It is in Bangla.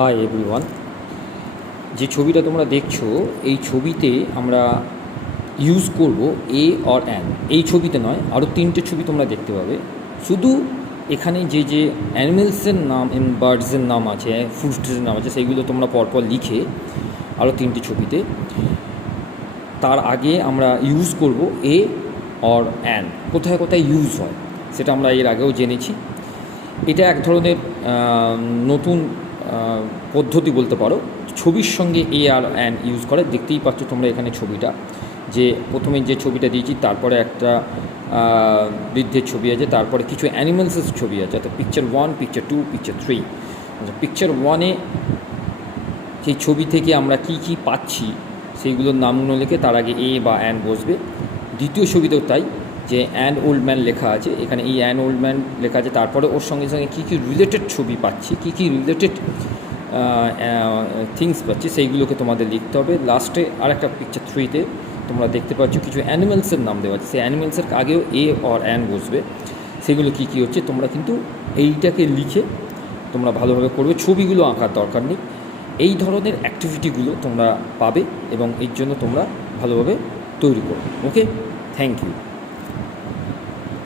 হাই এভরিওয়ান, যে ছবিটা তোমরা দেখছো এই ছবিতে আমরা ইউজ করব এ অর অ্যান। এই ছবিতে নয়, আরও তিনটে ছবি তোমরা দেখতে পাবে। শুধু এখানে যে যে অ্যানিমেলসের নাম এবং বার্ডসের নাম আছে, ফ্রুটসের নাম আছে, সেইগুলো তোমরা পরপর লিখে আরও তিনটে ছবিতে, তার আগে আমরা ইউজ করব এ অর অ্যান। কোথায় কোথায় ইউজ হয় সেটা আমরা এর আগেও জেনেছি। এটা এক ধরনের নতুন পদ্ধতি বলতে পারো, ছবির সঙ্গে এ আর অ্যান ইউজ করে। দেখতেই পাচ্ছ তোমরা এখানে ছবিটা, যে প্রথমে যে ছবিটা দিয়েছি তারপরে একটা বৃদ্ধের ছবি আছে, তারপরে কিছু অ্যানিমেলসের ছবি আছে, অর্থাৎ পিকচার 1, পিকচার 2, পিকচার 3। আচ্ছা, পিকচার 1-এ সেই ছবি থেকে আমরা কি কি পাচ্ছি সেইগুলোর নামগুলো লিখে তার আগে এ বা অ্যান বসবে। দ্বিতীয় ছবিতেও তাই, যে অ্যান ওল্ড ম্যান লেখা আছে, এখানে এই অ্যান ওল্ড ম্যান লেখা আছে, তারপরে ওর সঙ্গে সঙ্গে কী কী রিলেটেড ছবি পাচ্ছি, কী কী রিলেটেড থিংস পাচ্ছি, সেইগুলোকে তোমাদের লিখতে হবে। লাস্টে আরেকটা পিকচার 3-তে তোমরা দেখতে পাচ্ছ কিছু অ্যানিমেলসের নাম দেওয়া আছে, সেই অ্যানিমেলসের আগেও এ অর অ্যান বসবে। সেগুলো কী কী হচ্ছে তোমরা কিন্তু এইটাকে লিখে তোমরা ভালোভাবে করবে, ছবিগুলো আঁকার দরকার নেই। এই ধরনের অ্যাক্টিভিটিগুলো তোমরা পাবে এবং এর জন্য তোমরা ভালোভাবে তৈরি করবে। ওকে, থ্যাংক ইউ।